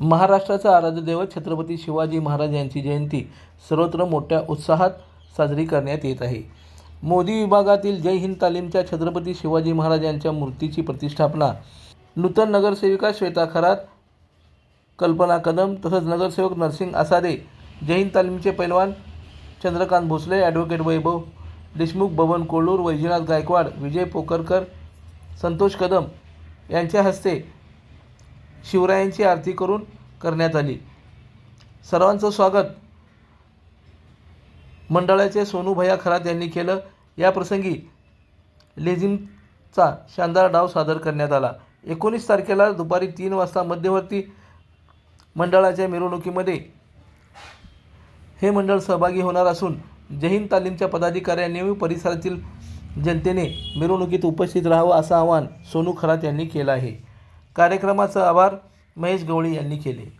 महाराष्ट्राचा आराध्य दैवत छत्रपती शिवाजी महाराज यांची जयंती सर्वत्र मोठ्या उत्साहात साजरी करण्यात येत आहे. मोदी विभागातील जय हिंद तालीमच्या छत्रपती शिवाजी महाराज यांच्या मूर्तीची प्रतिष्ठापना नूतन नगरसेविका श्वेता खरात कल्पना कदम तसंच नगरसेवक नरसिंग आसादे जय हिंद तालीमचे पैलवान चंद्रकांत भोसले ॲडव्होकेट वैभव देशमुख बबन कोल्लूर वैजनाथ गायकवाड विजय पोकरकर संतोष कदम यांच्या हस्ते शिवरायांची आरती करून करण्यात आली. सर्वांचं स्वागत. मंडळाचे सोनू भैया खरात यांनी केलं. या प्रसंगी लेझिमचा शानदार डाव सादर करण्यात आला. एकोणीस तारखेला दुपारी तीन वाजता मध्यवर्ती मंडळाच्या मिरवणुकीमध्ये हे मंडळ सहभागी होणार असून जहीन तालीमच्या पदाधिकाऱ्यांनी परिसरातील जनतेने मिरवणुकीत उपस्थित राहावं असं आवाहन सोनू खरात यांनी केलं आहे. कार्यक्रमाचं आभार महेश गवळी यांनी केले.